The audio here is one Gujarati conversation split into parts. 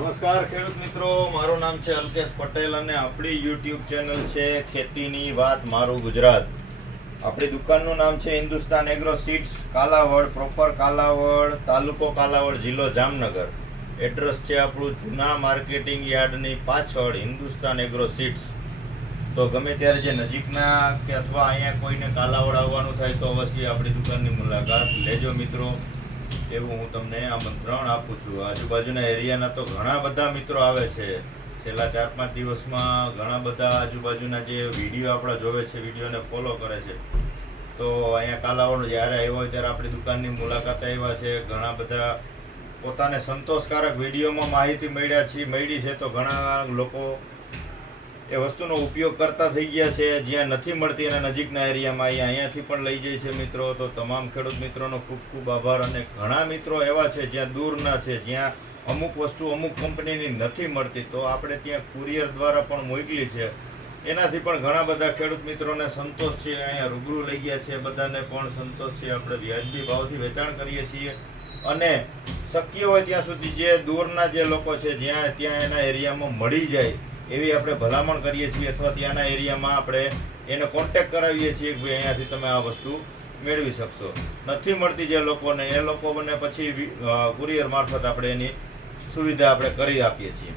નમસ્કાર ખેડૂત મિત્રો, મારું નામ છે અલ્કેશ પટેલ અને આપણી યુટ્યુબ ચેનલ છે ખેતીની વાત મારું ગુજરાત. આપણી દુકાનનું નામ છે Hindustan agro seeds, Kalavad, proper Kalavad, તાલુકો કાલાવડ, જિલ્લો જામનગર. એડ્રેસ છે આપણું જૂના માર્કેટિંગ યાર્ડની પાછળ હિન્દુસ્તાન એગ્રો સીડ્સ. તો ગમે ત્યારે જે નજીકના કે અથવા અહીંયા કોઈને કાલાવડ આવવાનું થાય તો અવશ્ય આપણી દુકાનની મુલાકાત લેજો મિત્રો, એવું હું તમને આમંત્રણ આપું છું. આજુબાજુના એરિયાના તો ઘણા બધા મિત્રો આવે છે. છેલ્લા 4-5 દિવસમાં ઘણા બધા આજુબાજુના જે વિડીયો આપણા જોવે છે, વિડીયોને ફોલો કરે છે, તો અહીંયા કાલાવડ જ્યારે આવ્યો હોય ત્યારે આપણી દુકાનની મુલાકાત આવ્યા છે. ઘણા બધા પોતાને સંતોષકારક વિડીયોમાં માહિતી મળી છે, તો ઘણા લોકો એ વસ્તુનો ઉપયોગ કરતા થઈ ગયા છે. જ્યાં નથી મળતી એના નજીકના એરિયામાં અહીંયાથી પણ લઈ જાય છે મિત્રો. તો તમામ ખેડૂત મિત્રોનો ખૂબ ખૂબ આભાર. અને ઘણા મિત્રો એવા છે જ્યાં દૂરના છે, જ્યાં અમુક વસ્તુ અમુક કંપનીની નથી મળતી, તો આપણે ત્યાં કુરિયર દ્વારા પણ મોકલી છે. એનાથી પણ ઘણા બધા ખેડૂત મિત્રોને સંતોષ છે. અહીંયા રૂબરૂ લઈ ગયા છે, બધાને પણ સંતોષ છે. આપણે વ્યાજબી ભાવથી વેચાણ કરીએ છીએ અને શક્ય હોય ત્યાં સુધી જે દૂરના જે લોકો છે ત્યાં એના એરિયામાં મળી જાય એવી આપણે ભલામણ કરીએ છીએ, અથવા ત્યાંના એરિયામાં આપણે એને કોન્ટેક્ટ કરાવીએ છીએ કે ભાઈ અહીંયાથી તમે આ વસ્તુ મેળવી શકશો. નથી મળતી જે લોકોને, એ લોકોને પછી કુરિયર મારફત આપણે એની સુવિધા આપણે કરી આપીએ છીએ.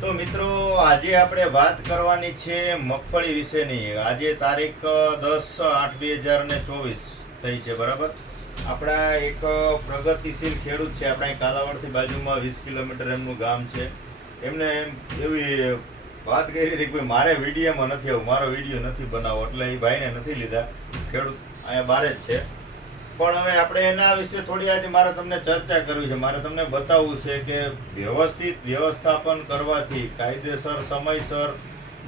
તો મિત્રો, આજે આપણે વાત કરવાની છે મગફળી વિશેની. આજે તારીખ 10/8/2024 થઈ છે, બરાબર. આપણા એક પ્રગતિશીલ ખેડૂત છે, આપણા કાલાવડથી બાજુમાં 20 કિલોમીટર એમનું ગામ છે. એમને એવી વાત કરી હતી કે ભાઈ મારે વિડીયોમાં નથી આવું, મારો વિડીયો નથી બનાવવો, એટલે એ ભાઈને નથી લીધા. ખેડૂત અહીંયા બહાર જ છે, પણ હવે આપણે એના વિશે થોડી આજે મારે તમને ચર્ચા કરવી છે. મારે તમને બતાવવું છે કે વ્યવસ્થિત વ્યવસ્થાપન કરવાથી, કાયદેસર સમયસર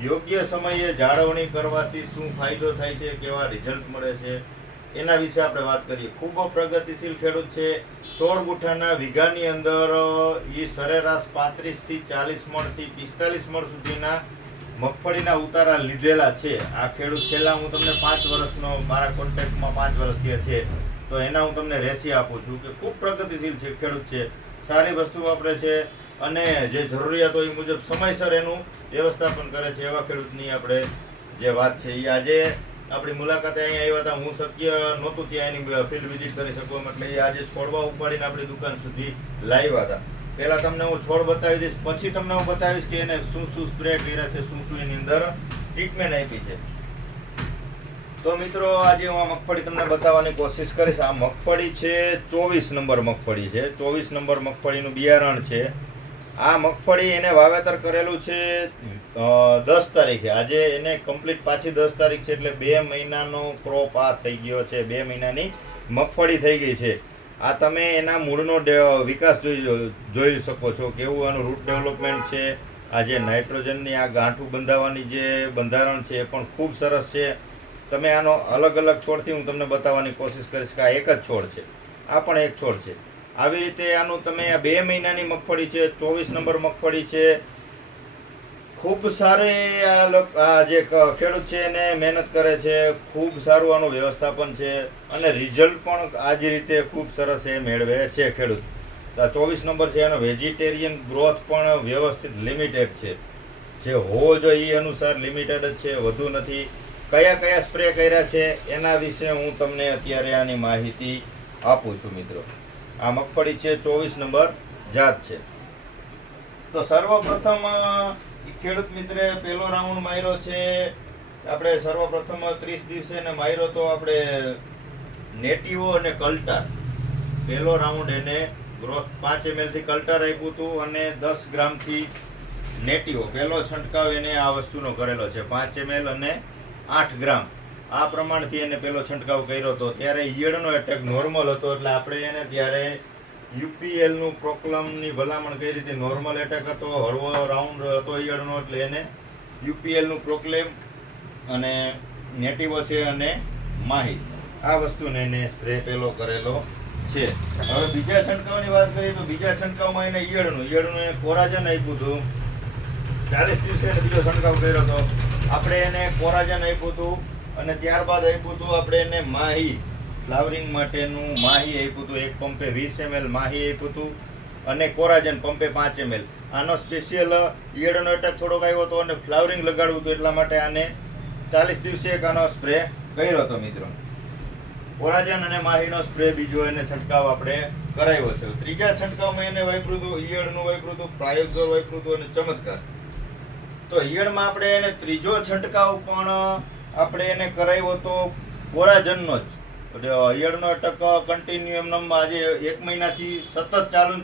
યોગ્ય સમયે જાળવણી કરવાથી શું ફાયદો થાય છે, કેવા રિઝલ્ટ મળે છે, એના વિશે આપણે વાત કરીએ. ખૂબ પ્રગતિશીલ ખેડૂત છે. 16 ગુઠાના વીઘાની અંદર એ સરેરાશ 35 થી 40 મણથી 45 મણ સુધીના મગફળીના ઉતારા લીધેલા છે. આ ખેડૂત છેલ્લા હું તમને 5 વર્ષનો મારા કોન્ટેક્ટમાં 5 વર્ષ થયા છે, તો એના હું તમને રેસી આપું છું કે ખૂબ પ્રગતિશીલ છે ખેડૂત છે. સારી વસ્તુ વાપરે છે અને જે જરૂરિયાત હોય એ મુજબ સમયસર એનું વ્યવસ્થાપન કરે છે. એવા ખેડૂતની આપણે જે વાત છે એ આજે આપણી મુલાકાતે અહીંયા આવ્યા હતા. હું શક્ય નહોતું ત્યાં એની ફિલ્ડ વિઝિટ કરી શકું, એટલે એ આજે છોડવા ઉપાડીને આપણી દુકાન સુધી લાવ્યા હતા. પહેલાં તમને હું છોડ બતાવી દઈશ, પછી તમને હું બતાવીશ કે એને શું શું સ્પ્રે કર્યા છે, શું શું એની અંદર ટ્રીટમેન્ટ આપી છે. તો મિત્રો, આજે હું આ મગફળી તમને બતાવવાની કોશિશ કરીશ. આ મગફળી છે 24 નંબર મગફળી છે. 24 નંબર મગફળીનું બિયારણ છે. આ મગફળી એને વાવેતર કરેલું છે 10 તારીખે. આજે એને કમ્પ્લીટ પાછી 10 તારીખ છે, એટલે 2 મહિનાનો ક્રોપ આ થઈ ગયો છે. 2 મહિનાની મગફળી થઈ ગઈ છે. આ તમે એના મૂળનો વિકાસ જોઈ શકો છો, કેવું આનું રૂટ ડેવલપમેન્ટ છે. આ જે નાઇટ્રોજનની આ ગાંઠું બંધાવવાની જે બંધારણ છે એ પણ ખૂબ સરસ છે. તમે આનો અલગ અલગ છોડથી હું તમને બતાવવાની કોશિશ કરીશ કે આ એક જ છોડ છે, આ પણ એક છોડ છે. આવી રીતે આનું તમે આ 2 મહિનાની મગફળી છે, 24 નંબર મગફળી છે. ખૂબ સારી આ જે ખેડૂત છે એને મહેનત કરે છે, ખૂબ સારું આનું વ્યવસ્થાપન છે અને રિઝલ્ટ પણ આ જ રીતે ખૂબ સરસ એ મેળવે છે ખેડૂત. 24 નંબર છે, એનો વેજીટેરિયન ગ્રોથ પણ વ્યવસ્થિત લિમિટેડ છે. જે હોવો જોઈએ એ અનુસાર લિમિટેડ જ છે, વધુ નથી. કયા કયા સ્પ્રે કર્યા છે એના વિશે હું તમને અત્યારે આની માહિતી આપું છું મિત્રો. આ મગફળી છે 24 નંબર જાત છે. તો સર્વપ્રથમ ખેડૂત મિત્રે પહેલો રાઉન્ડ માર્યો છે આપણે. સર્વપ્રથમ 30 દિવસે એને માર્યો તો આપણે નેટિવો અને કલ્ટાર. પહેલો રાઉન્ડ એને ગ્રોથ 5 ml થી કલ્ટાર આપ્યું હતું અને 10 ગ્રામથી નેટિવો. પહેલો છંટકાવ એને આ વસ્તુનો કરેલો છે, 5 ml અને 8 ગ્રામ. આ પ્રમાણથી એને પહેલો છંટકાવ કર્યો હતો. ત્યારે ઈયળનો એટેક નોર્મલ હતો, એટલે આપણે એને ત્યારે યુપીએલનું પ્રોક્લમની ભલામણ કરી હતી. નોર્મલ એટેક હતો, હળવો રાઉન્ડ હતો ઈયળનો, એટલે એને યુપીએલનું પ્રોક્લેમ અને નેટિવો છે અને માહી, આ વસ્તુને એને સ્પ્રે પહેલો કરેલો છે. હવે બીજા છંટકાવની વાત કરીએ તો બીજા છંટકાવમાં એને ઈયળનું એને કોરાજન આપ્યું હતું. 40 દિવસે એને બીજો છંટકાવ કર્યો હતો. આપણે એને કોરાજન આપ્યું હતું અને ત્યારબાદ આપ્યું હતું આપણે એને માહી, ફ્લાવરિંગ માટેનું માહી આપ્યું હતું. એક પંપે 20 ml માહી આપ્યું હતું અને કોરાજન પંપે 5 ml. આનો સ્પેશિયલ ઈયળનો એટેક થોડોક આવ્યો હતો અને ફ્લાવરિંગ લગાડવું હતું એટલા માટે આને 40 દિવસે એક આનો સ્પ્રે કર્યો હતો મિત્રો. કોરાજન અને માહીનો સ્પ્રે બીજો એને છંટકાવ આપણે કરાવ્યો છે. ત્રીજા છંટકાવમાં એને વાપર્યું હતું ઈયળનું વાપર્યું હતું, પ્રાયોક્ઝોર વાપર્યું હતું અને ચમત્કાર. તો ઈયળમાં આપણે એને ત્રીજો છંટકાવ પણ આપણે એને કરાવ્યો હતો કોરાજનનો જ. ઈયળનો અટક કન્ટિન્યુ એમનેમ આજે 1 મહિનાથી સતત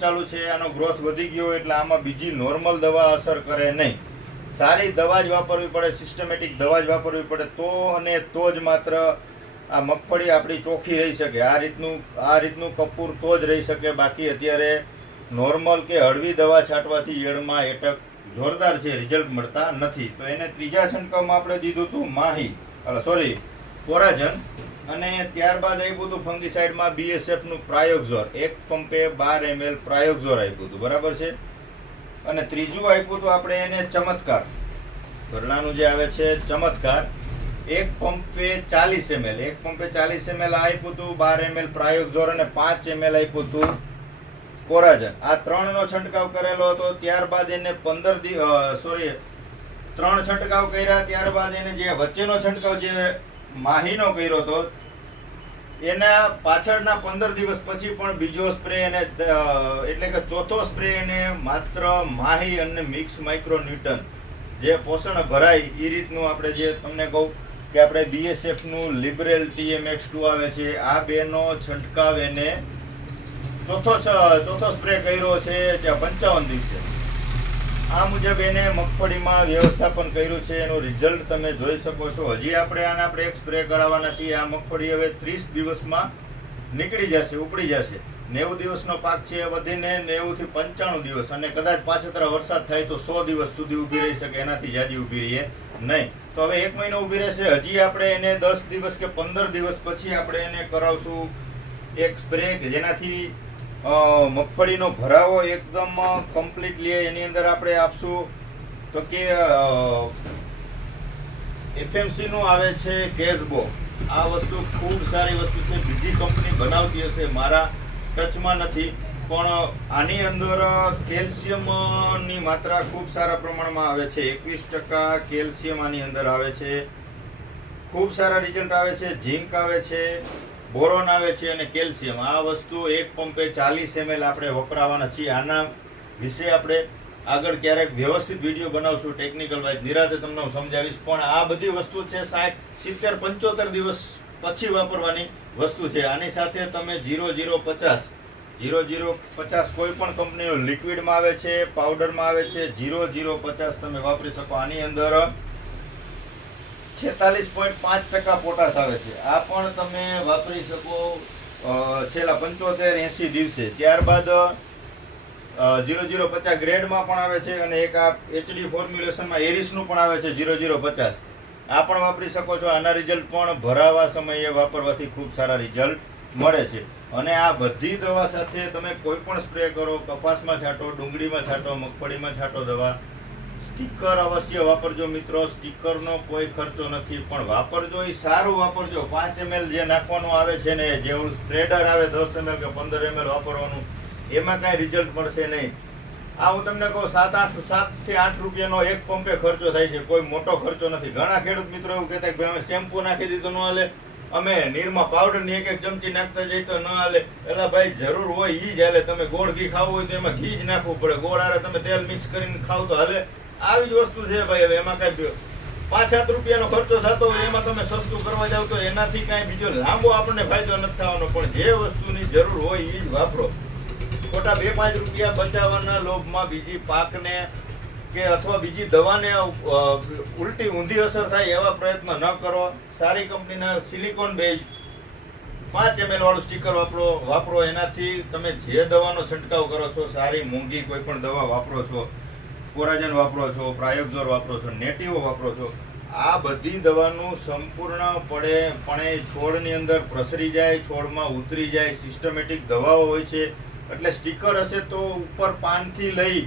ચાલુ છે. આનો ગ્રોથ વધી ગયો એટલે આમાં બીજી નોર્મલ દવા અસર કરે નહીં. સારી દવા જ વાપરવી પડે, સિસ્ટમેટિક દવા જ વાપરવી પડે તો અને તો જ માત્ર આ મગફળી આપણી ચોખ્ખી રહી શકે. આ રીતનું કપૂર તો જ રહી શકે. બાકી અત્યારે નોર્મલ કે હળવી દવા છાંટવાથી ઈયળમાં એટક જોરદાર છે, રિઝલ્ટ મળતા નથી. તો એને ત્રીજા છંટકાવમાં આપણે દીધું હતું કોરાજન અને ત્યારબાદ આપ્યું હતું ફંગીસાઇડમાં BSFનું પ્રાયોક્ઝોર. 1 પંપે 12 ml પ્રાયોક્ઝોર આપ્યું હતું, બરાબર છે. અને ત્રીજું આપ્યું હતું આપણે એને ચમત્કાર, ઘરડાનું જે આવે છે ચમત્કાર. 1 પંપે 40 ml 1 પંપે 40 ml આપ્યું હતું, 12 ml પ્રાયોક્ઝોર અને 5 ml આપ્યું હતું કોરાજન. આ 3નો છંટકાવ કરેલો હતો. ત્યારબાદ એને 3 છંટકાવ કર્યા. ત્યારબાદ એને જે વચ્ચેનો છંટકાવ જે માહીનો કર્યો હતો એના પાછળના 15 દિવસ પછી પણ બીજો સ્પ્રે એને એટલે કે ચોથો સ્પ્રે એને માત્ર માહી અને મિક્સ માઇક્રોન્યુટન જે પોષણ ભરાય એ રીતનું આપણે જે તમને કહું કે આપણે BSFનું લિબરેલ TMX2 આવે છે, આ બેનો છંટકાવ એને ચોથો સ્પ્રે કર્યો છે 55 દિવસે. આ મુજબ એને મગફળીમાં વ્યવસ્થાપન કર્યું છે. એનું રિઝલ્ટ તમે જોઈ શકો છો. હજી આપણે એક સ્પ્રે કરાવવાના છીએ. આ મગફળી હવે 30 દિવસમાં નીકળી જશે, ઉપડી જશે. 90 દિવસનો પાક છે, વધીને 90 થી 95 દિવસ અને કદાચ પાછળ વરસાદ થાય તો 100 દિવસ સુધી ઊભી રહી શકે, એનાથી જાજી ઊભી રહીએ નહીં. તો હવે 1 મહિનો ઊભી રહેશે. હજી આપણે એને 10 દિવસ કે 15 દિવસ પછી આપણે એને કરાવશું એક સ્પ્રે કે જેનાથી મગફળીનો ભરાવો એકદમ કમ્પ્લીટલી એની અંદર આપણે આપશું. તો કે FMC નું આવે છે કેસબો. આ વસ્તુ ખૂબ સારી વસ્તુ છે. બીજી કંપની બનાવતી હશે, મારા ટચમાં નથી, પણ આની અંદર કેલ્શિયમની માત્રા ખૂબ સારા પ્રમાણમાં આવે છે. 21% કેલ્શિયમ આની અંદર આવે છે. ખૂબ સારા રિઝલ્ટ આવે છે. ઝીંક આવે છે, બોરોન આવે છે અને કેલ્શિયમ. આ વસ્તુ 1 પંપે 40 ml આપણે વપરાવાના છીએ. આના વિશે આપણે આગળ ક્યારેક વ્યવસ્થિત વિડીયો બનાવશું, ટેકનિકલ વાઇઝ નિરાતે તમને હું સમજાવીશ. પણ આ બધી વસ્તુ છે 60, 70, 75 દિવસ પછી વાપરવાની વસ્તુ છે. આની સાથે તમે 0050 કોઈ પણ કંપનીનું લિક્વિડમાં આવે છે, પાવડરમાં આવે છે, 0050 તમે વાપરી શકો. આની અંદર 46.5% પોટાશ આવે છે. આ પણ તમે વાપરી શકો છેલ્લા 75-80 દિવસે. ત્યારબાદ 0050 ગ્રેડમાં પણ આવે છે અને એક આ HD ફોર્મ્યુલેશનમાં એરિસનું પણ આવે છે 0050. આ પણ વાપરી શકો છો. આના રિઝલ્ટ પણ ભરાવા સમયે વાપરવાથી ખૂબ સારા રિઝલ્ટ મળે છે. અને આ બધી દવા સાથે તમે કોઈ પણ સ્પ્રે કરો, કપાસમાં છાંટો, ડુંગળીમાં છાંટો, મગફળીમાં છાંટો દવા, સ્ટીકર અવશ્ય વાપરજો મિત્રો. સ્ટીકરનો કોઈ ખર્ચો નથી, પણ વાપરજો એ સારું વાપરજો. 5 ml જે નાખવાનું આવે છે ને, જેવું સ્પ્રેડર આવે 10 ml કે 15 ml વાપરવાનું, એમાં કાંઈ રિઝલ્ટ મળશે નહીં. આ હું તમને કહું 7 થી 8 રૂપિયાનો 1 પંપે ખર્ચો થાય છે, કોઈ મોટો ખર્ચો નથી. ઘણા ખેડૂત મિત્રો એવું કહેતા કે અમે શેમ્પુ નાખી દીધું ન હાલે, અમે નિરમા પાવડરની એક ચમચી નાખતા જઈએ તો ન હાલે. એટલે ભાઈ જરૂર હોય એ જ હાલે. તમે ગોળ ઘી ખાવું હોય તો એમાં ઘી જ નાખવું પડે. ગોળ હારે તમે તેલ મિક્સ કરીને ખાવ તો હાલે. આવી જ વસ્તુ છે ભાઈ. હવે એમાં કાંઈ 5-7 રૂપિયાનો ખર્ચો થતો હોય એમાં તમે સસ્તું કરવા જાવ તો એનાથી કાંઈ બીજો લાંબો આપણને ફાયદો નથી થવાનો. પણ જે વસ્તુની જરૂર હોય એ જ વાપરો. ખોટા 2-5 રૂપિયા બચાવવાના લોભમાં બીજી પાકને કે અથવા બીજી દવાને ઉલટી ઊંધી અસર થાય એવા પ્રયત્ન ન કરો. સારી કંપનીના સિલિકોન બેઝ 5 ml વાળું સ્ટીકર વાપરો. એનાથી તમે જે દવાનો છંટકાવ કરો છો, સારી મોંઘી કોઈ પણ દવા વાપરો છો, કોરાજન વાપરો છો, પ્રાયોક્ઝોર વાપરો છો, નેટિવો વાપરો છો, આ બધી દવાનું સંપૂર્ણપણે છોડની અંદર પ્રસરી જાય, છોડમાં ઉતરી જાય. સિસ્ટમેટિક દવાઓ હોય છે. એટલે સ્ટીકર હશે તો ઉપર પાનથી લઈ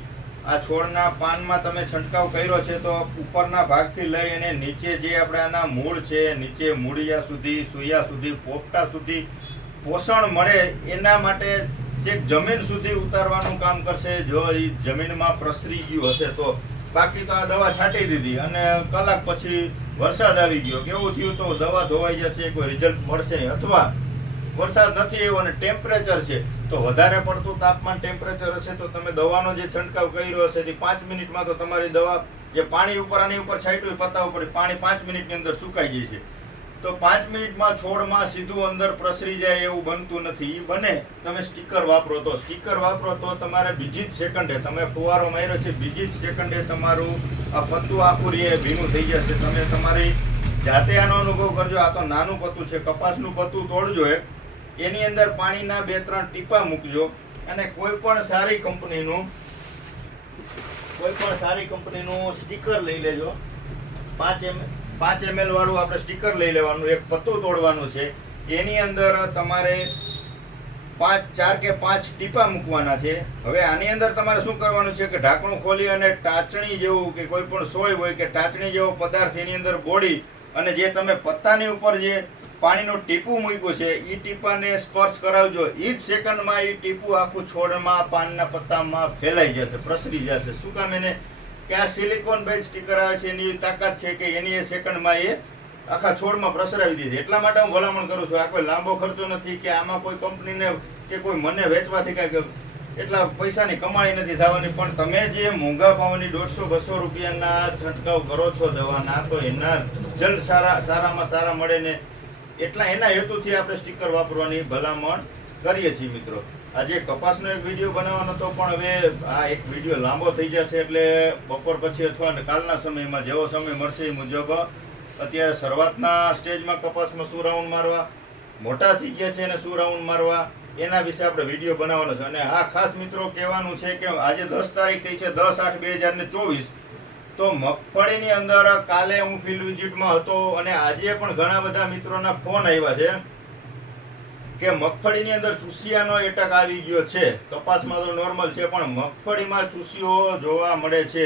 આ છોડના પાનમાં તમે છંટકાવ કર્યો છે તો ઉપરના ભાગથી લઈ અને નીચે જે આપણે આના મૂળ છે, નીચે મૂળિયા સુધી, સુયા સુધી, પોપટા સુધી પોષણ મળે એના માટે છેક જમીન સુધી ઉતારવાનું કામ કરશે. જો એ જમીનમાં પ્રસરી ગયું હશે તો. બાકી તો આ દવા છાંટી દીધી અને કલાક પછી વરસાદ આવી ગયો, કેવું થયું તો દવા ધોવાઈ જશે, કોઈ રિઝલ્ટ મળશે નહીં. અથવા વરસાદ નથી આવ્યો અને ટેમ્પરેચર છે તો વધારે પડતું તાપમાન ટેમ્પરેચર હશે તો તમે દવાનો જે છંટકાવ કર્યો હશે તે 5 મિનિટમાં તો તમારી દવા જે પાણી ઉપર આની ઉપર છાંટ્યું પત્તા ઉપર પાણી 5 મિનિટની અંદર સુકાઈ જાય છે. તો 5 મિનિટમાં છોડમાં સીધું અંદર પ્રસરી જાય એવું બનતું નથી. એ બને તમે સ્ટીકર વાપરો તો. સ્ટીકર વાપરો તો તમારે બીજી જ સેકન્ડે, તમે ફુવારો માર્યો છે બીજી જ સેકન્ડે તમારું આ પત્તું આખું રે ભીનું થઈ જશે. તમે તમારી જાતે આનો અનુભવ કરજો. આ તો નાનું પત્તું છે, કપાસનું પત્તું તોડજો, એની અંદર પાણીના 2-3 ટીપા મૂકજો અને કોઈ પણ સારી કંપનીનું સ્ટીકર લઈ લેજો. 5 ml વાળું આપણે સ્ટીકર લઈ લેવાનું. એક પત્તું તોડવાનું છે, એની અંદર તમારે 4 કે 5 ટીપા મૂકવાના છે. હવે આની અંદર તમારે શું કરવાનું છે કે ઢાંકણું ખોલી અને ટાચણી જેવું કે કોઈ પણ સોય હોય કે ટાચણી જેવો પદાર્થ એની અંદર બોળી અને જે તમે પત્તાની ઉપર જે પાણીનું ટીપું મૂક્યું છે એ ટીપાને સ્પર્શ કરાવજો. એ જ સેકન્ડમાં એ ટીપું આખું છોડમાં પાનના પત્તામાં ફેલાઈ જશે, પ્રસરી જશે. શું કામ? એને કે આ સિલિકોન બેઝ સ્ટીકર આવે છે એની તાકાત છે કે એની એ સેકન્ડમાં એ આખા છોડમાં પ્રસરાવી દીધી. એટલા માટે હું ભલામણ કરું છું. આ કોઈ લાંબો ખર્ચો નથી કે આમાં કોઈ કંપનીને કે કોઈ મને વેચવાથી કાંઈ એટલા પૈસાની કમાણી નથી થવાની. પણ તમે જે મોંઘા ભાવની 150-200 રૂપિયાના છંટકાવ કરો છો દવાના, તો એના રિઝલ્ટ સારામાં સારા મળે ને એટલા એના હેતુથી આપણે સ્ટીકર વાપરવાની ભલામણ કરીએ છીએ. મિત્રો, આજે કપાસનો એક વિડીયો બનાવવાનો હતો પણ હવે આ એક વિડીયો લાંબો થઈ જશે એટલે બપોર પછી અથવા કાલના સમયમાં જેવો સમય મળશે એ મુજબ અત્યારે શરૂઆતના સ્ટેજમાં કપાસમાં શું રાઉન્ડ મારવા, મોટા થઈ ગયા છે અને શું રાઉન્ડ મારવા, એના વિશે આપણે વિડીયો બનાવવાનો છે. અને આ ખાસ મિત્રો કહેવાનું છે કે આજે 10 તારીખ થઈ છે, 10/8/2024. તો મગફળીની અંદર કાલે હું ફિલ્ડ વિઝિટમાં હતો અને આજે પણ ઘણા બધા મિત્રોના ફોન આવ્યા છે કે મગફળીની અંદર ચૂસિયાનો એટેક આવી ગયો છે. કપાસમાં તો નોર્મલ છે પણ મગફળીમાં ચૂસિયો જોવા મળે છે.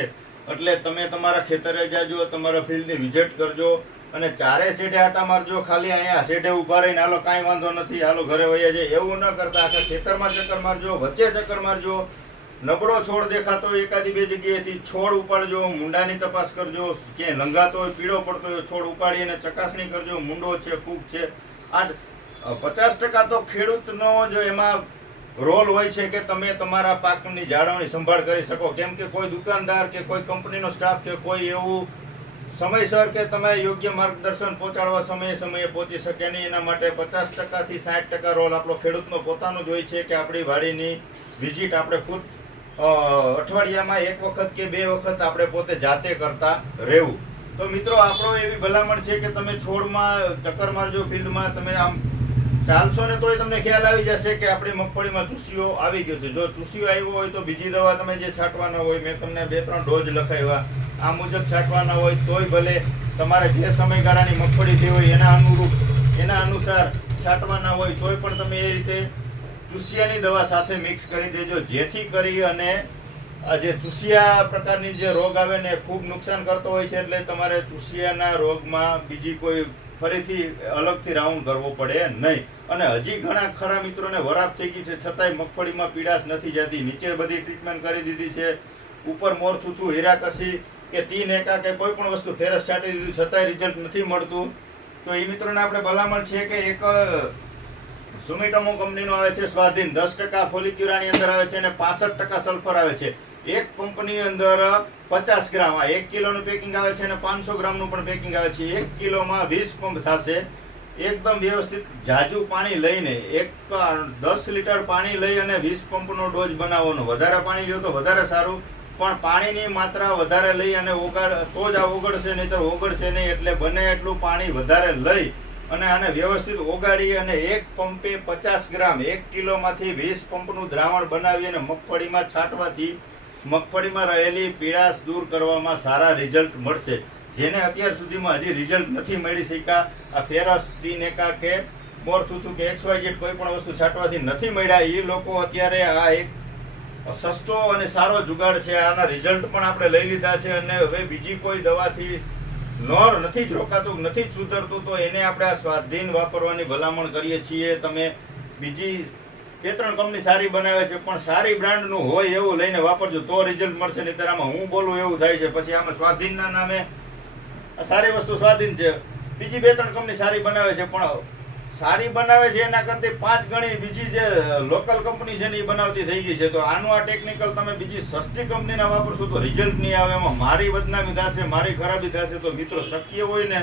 એટલે તમે તમારા ખેતરે જાજો, તમારા ફિલ્ડની વિઝિટ કરજો અને ચારે સેડે આટા મારજો. ખાલી અહીંયા સેડે ઉભા રહીને હાલો કાંઈ વાંધો નથી, હાલો ઘરે વયા જાય એવું ન કરતા આખા ખેતરમાં ચક્કર મારજો, વચ્ચે ચક્કર મારજો. નબળો છોડ દેખાતો હોય એકાદી 2 જગ્યાએથી છોડ ઉપાડજો, મુંડાની તપાસ કરજો, ક્યાંય લંગાતો હોય, પીળો પડતો હોય છોડ ઉપાડી અને ચકાસણી કરજો, મુંડો છે, ફૂગ છે. આ 50% તો ખેડૂતનો જો એમાં રોલ હોય છે કે તમે તમારા પાકની જાળવણી સંભાળ કરી શકો. કેમ કે કોઈ દુકાનદાર કે કોઈ કંપનીનો સ્ટાફ કે કોઈ એવું સમયસર કે તમે યોગ્ય માર્ગદર્શન પહોંચાડવા સમયે પહોંચી શકે નહીં. એના માટે 50% થી 60% રોલ આપણો ખેડૂતનો પોતાનો જ હોય છે કે આપણી વાડીની વિઝિટ આપણે ખુદ અઠવાડિયામાં 1 વખત કે 2 વખત આપણે પોતે જાતે કરતા રહેવું. તો મિત્રો, આપણો એવી ભલામણ છે કે તમે છોડમાં ચક્કર મારજો, ફિલ્ડમાં તમે આમ ચાલશો ને તોય તમને ખ્યાલ આવી જશે કે આપણી મગફળીમાં ચૂસિયો આવી ગયો છે. જો ચૂસિયો આવ્યો હોય તો બીજી દવા તમે જે છાંટવાના હોય, મેં તમને 2-3 ડોઝ લખાવ્યા, આ મુજબ છાંટવાના હોય તોય ભલે તમારે જે સમયગાળાની મગફળી થઈ હોય એના અનુસાર છાંટવાના હોય તોય પણ તમે એ રીતે ચૂસિયાની દવા સાથે મિક્સ કરી દેજો. જેથી કરી અને આ જે ચૂસિયા પ્રકારની જે રોગ આવે ને ખૂબ નુકસાન કરતો હોય છે. એટલે તમારે ચૂસિયાના રોગમાં બીજી કોઈ ફરીથી અલગથી રાઉન્ડ કરવો પડે નહીં. અને હજી ઘણા ખરા મિત્રોને વરાપ થઈ ગઈ છે છતાંય મગફળીમાં પીડાશ નથી જતી. નીચે બધી ટ્રીટમેન્ટ કરી દીધી છે, ઉપર મોરથૂથું, હીરાકસી કે તીન એકા કે કોઈ પણ વસ્તુ ફેરસ છાંટી દીધું છતાંય રિઝલ્ટ નથી મળતું. તો એ મિત્રોને આપણે ભલામણ છે કે એક સુમિટોમો કંપનીનો આવે છે સ્વાધીન, 10% ફોલિક્યુરાની અંદર આવે છે અને 65% સલ્ફર આવે છે. એક પંપની અંદર 50 ગ્રામ, 1 કિલોનું પેકિંગ આવે છે અને 500 ગ્રામનું પણ પેકિંગ આવે છે. 1 કિલોમાં 20 પંપ થશે. એકદમ વ્યવસ્થિત જાજુ પાણી લઈને 10 લીટર પાણી લઈ અને 20 પંપનો ડોઝ બનાવવાનો. વધારે પાણી લ્યો તો વધારે સારું, પણ પાણીની માત્રા વધારે લઈ અને તો જ આ ઓગળશે, નહીંતર ઓગળશે નહીં. એટલે બને એટલું પાણી વધારે લઈ અને આને વ્યવસ્થિત ઓગાળી અને એક પંપે 50 ગ્રામ, 1 કિલોમાંથી 20 પંપનું દ્રાવણ બનાવી અને મગફળીમાં છાંટવાથી મગફળીમાં રહેલી પીળાશ દૂર કરવામાં સારા રિઝલ્ટ મળશે. જેને અત્યાર સુધીમાં હજી રિઝલ્ટ નથી મળી શક્યા, આ ફેરસ, તીનેકા કે મોરથૂથું કે XYZ કોઈ પણ વસ્તુ છાંટવાથી નથી મળ્યા, એ લોકો અત્યારે આ એક સસ્તો અને સારો જુગાડ છે. આના રિઝલ્ટ પણ આપણે લઈ લીધા છે અને હવે બીજી કોઈ દવાથી નથી જ રોકાતું, નથી જ સુધરતું, તો એને આપણે આ સ્વાધીન વાપરવાની ભલામણ કરીએ છીએ. તમે બીજી 2-3 કંપની સારી બનાવે છે, પણ સારી બ્રાન્ડનું હોય એવું લઈને વાપરજો તો રિઝલ્ટ મળશે. નહીંતર આમાં હું બોલું એવું થાય છે. પછી આમાં સ્વાધીનના નામે સારી વસ્તુ સ્વાધીન છે, બીજી 2-3 કંપની સારી બનાવે છે, પણ સારી બનાવે છે એના કરતાં 5 ગણી બીજી જે લોકલ કંપની છે ને એ બનાવતી થઈ ગઈ છે. તો આનું આ ટેકનિકલ તમે બીજી સસ્તી કંપનીના વાપરશો તો રિઝલ્ટ નહીં આવે. એમાં મારી બદનામી થશે, મારી ખરાબી થશે. તો મિત્રો શક્ય હોય ને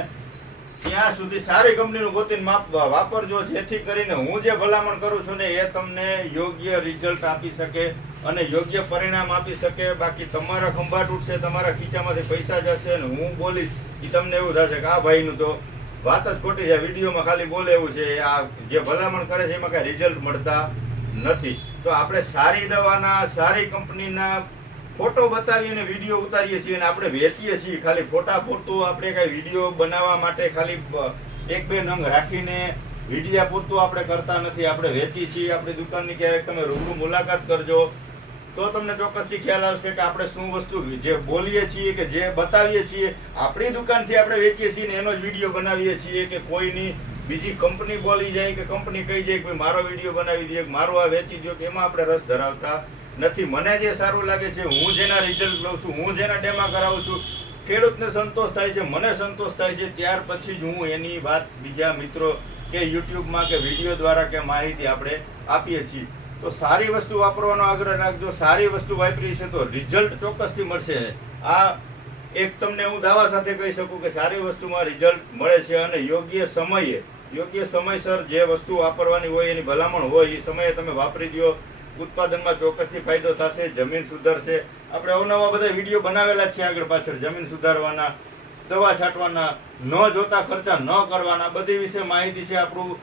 ત્યાં સુધી સારી કંપનીનું ગોતીને વાપરજો, જેથી કરીને હું જે ભલામણ કરું છું ને એ તમને યોગ્ય રિઝલ્ટ આપી શકે અને યોગ્ય પરિણામ આપી શકે. બાકી તમારા ખંભા તૂટશે, તમારા ખીચામાંથી પૈસા જશે અને હું બોલીશ એ તમને એવું થશે કે આ ભાઈનું તો વાત જ ખોટી છે, વિડીયોમાં ખાલી બોલે એવું છે. આ જે ભલામણ કરે છે એમાં કાંઈ રિઝલ્ટ મળતા નથી. તો આપણે સારી દવાના, સારી કંપનીના ફોટો બતાવીને વિડીયો ઉતારીએ છીએ અને આપણે વેચીએ છીએ. ખાલી ફોટા પૂરતું આપણે કાંઈ વિડીયો બનાવવા માટે ખાલી 1-2 નંગ રાખીને વિડીયા પૂરતું આપણે કરતા નથી. આપણે વેચીએ છીએ. આપણી દુકાનની ક્યારેક તમે રૂબરૂ મુલાકાત કરજો તો તમને ચોક્કસથી ખ્યાલ આવશે કે આપણે શું વસ્તુ જે બોલીએ છીએ કે જે બતાવીએ છીએ આપણી દુકાનથી આપણે વેચીએ છીએ ને એનો જ વિડીયો બનાવીએ છીએ. કે કોઈની બીજી કંપની બોલી જાય કે કંપની કહી જાય કે મારો વિડીયો બનાવી દે, મારું આ વેચી દો, કે એમાં આપણે રસ ધરાવતા નથી. મને જે સારું લાગે છે, હું જેના રિઝલ્ટ લઉં છું, હું જેના ડેમા કરાવું છું, ખેડૂતને સંતોષ થાય છે, મને સંતોષ થાય છે, ત્યાર પછી જ હું એની વાત બીજા મિત્રો કે યુટ્યુબમાં કે વિડીયો દ્વારા કે માહિતી આપણે આપીએ છીએ. તો સારી વસ્તુ વાપરવાનો આગ્રહ રાખજો. સારી વસ્તુ વાપરી છે તો રિઝલ્ટ ચોક્કસથી મળશે. આ એક તમને હું દાવા સાથે કહી શકું કે સારી વસ્તુમાં રિઝલ્ટ મળે છે અને યોગ્ય સમયે, યોગ્ય સમયસર જે વસ્તુ વાપરવાની હોય એની ભલામણ હોય એ સમયે તમે વાપરી દો. ઉત્પાદનમાં ચોક્કસથી ફાયદો થશે, જમીન સુધરશે. આપણે અવનવા બધા વિડીયો બનાવેલા છે આગળ પાછળ, જમીન સુધારવાના, દવા છાંટવાના, ન જોતા ખર્ચા ન કરવાના, બધી વિશે માહિતી છે. આપણું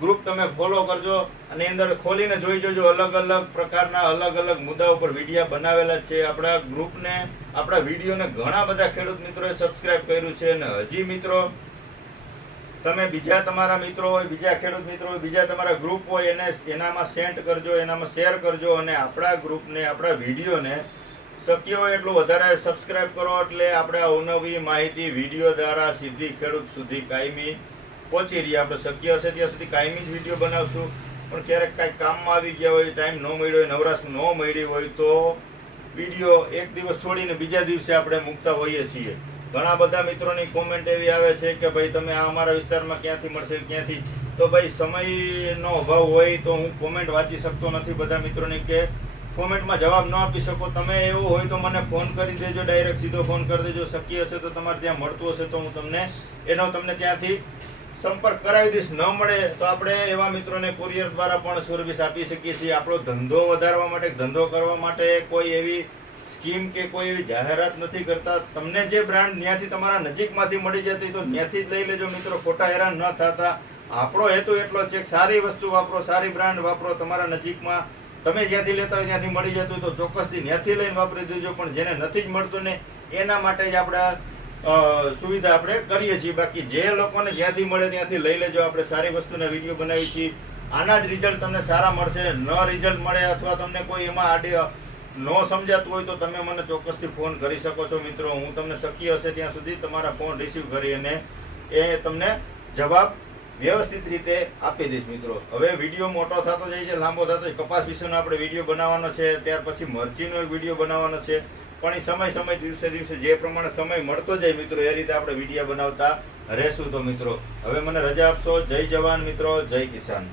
ગ્રુપ તમે ફોલો કરજો અને અંદર ખોલીને જોઈ જોજો. અલગ અલગ પ્રકારના અલગ અલગ મુદ્દા ઉપર વિડીયો બનાવેલા છે. આપણા ગ્રુપને, આપણા વિડીયોને ઘણા બધા ખેડૂત મિત્રોએ સબસ્ક્રાઇબ કર્યું છે. અને હજી મિત્રો તમે બીજા તમારા મિત્રો હોય, બીજા ખેડૂત મિત્રો હોય, બીજા તમારા ગ્રુપ હોય એને એનામાં સેન્ડ કરજો, એનામાં શેર કરજો અને આપણા ગ્રુપને, આપણા વિડીયોને શક્ય હોય એટલું વધારે સબસ્ક્રાઇબ કરો. એટલે આપણે અવનવી માહિતી વિડીયો દ્વારા સીધી ખેડૂત સુધી કાયમી પહોંચી રહી. આપણે શક્ય હશે ત્યાં સુધી કાયમી જ વિડીયો બનાવશું. પણ ક્યારેક કાંઈક કામમાં આવી ગયા હોય, ટાઈમ ન મળ્યો હોય, નવરાશ ન મળી હોય તો વિડીયો એક દિવસ છોડીને બીજા દિવસે આપણે મૂકતા હોઈએ છીએ. ઘણા બધા મિત્રોની કોમેન્ટ એવી આવે છે કે ભાઈ તમે આ અમારા વિસ્તારમાં ક્યાંથી મળશે, ક્યાંથી. તો ભાઈ સમયનો અભાવ હોય તો હું કોમેન્ટ વાંચી શકતો નથી બધા મિત્રોની, કે કોમેન્ટમાં જવાબ ન આપી શકો. તમે એવું હોય તો મને ફોન કરી દેજો, ડાયરેક્ટ સીધો ફોન કરી દેજો. શક્ય હશે તો તમારે ત્યાં મળતું હશે તો હું તમને ત્યાંથી સંપર્ક કરાવી દઈશ. ન મળે તો આપણે એવા મિત્રોને કુરિયર દ્વારા પણ સર્વિસ આપી શકીએ છીએ. આપણો ધંધો વધારવા માટે, ધંધો કરવા માટે કોઈ એવી સ્કીમ કે કોઈ એવી જાહેરાત નથી કરતા. તમને જે બ્રાન્ડ ત્યાંથી તમારા નજીકમાંથી મળી જતી તો ત્યાંથી જ લઈ લેજો મિત્રો, ખોટા હેરાન ન થતા. આપણો હેતુ એટલો છે કે સારી વસ્તુ વાપરો, સારી બ્રાન્ડ વાપરો. તમારા નજીકમાં તમે જ્યાંથી લેતા હોય ત્યાંથી મળી જતું તો ચોક્કસથી ત્યાંથી લઈને વાપરી દેજો. પણ જેને નથી જ મળતું ને એના માટે જ આપણે સુવિધા આપણે કરીએ છીએ. બાકી જે લોકોને જ્યાંથી મળે ત્યાંથી લઈ લેજો. આપણે સારી વસ્તુના વિડીયો બનાવી છીએ. આના જ રિઝલ્ટ તમને સારા મળશે. ન રિઝલ્ટ મળે અથવા તમને કોઈ એમાં આડે ન સમજાતું હોય તો તમે મને ચોક્કસથી ફોન કરી શકો છો મિત્રો. હું તમને શક્ય હશે ત્યાં સુધી તમારા ફોન રિસીવ કરી અને એ તમને જવાબ વ્યવસ્થિત રીતે આપી દઈશ મિત્રો. હવે વિડીયો મોટો થતો જાય છે, લાંબો થતો જાય. કપાસ વિશેનો આપણે વિડીયો બનાવવાનો છે, ત્યાર પછી મરચીનો એક વિડીયો બનાવવાનો છે. પણ એ સમય દિવસે દિવસે જે પ્રમાણે સમય મળતો જાય મિત્રો એ રીતે આપણે વિડીયો બનાવતા રહેશું. તો મિત્રો હવે મને રજા આપશો. જય જવાન મિત્રો, જય કિસાન.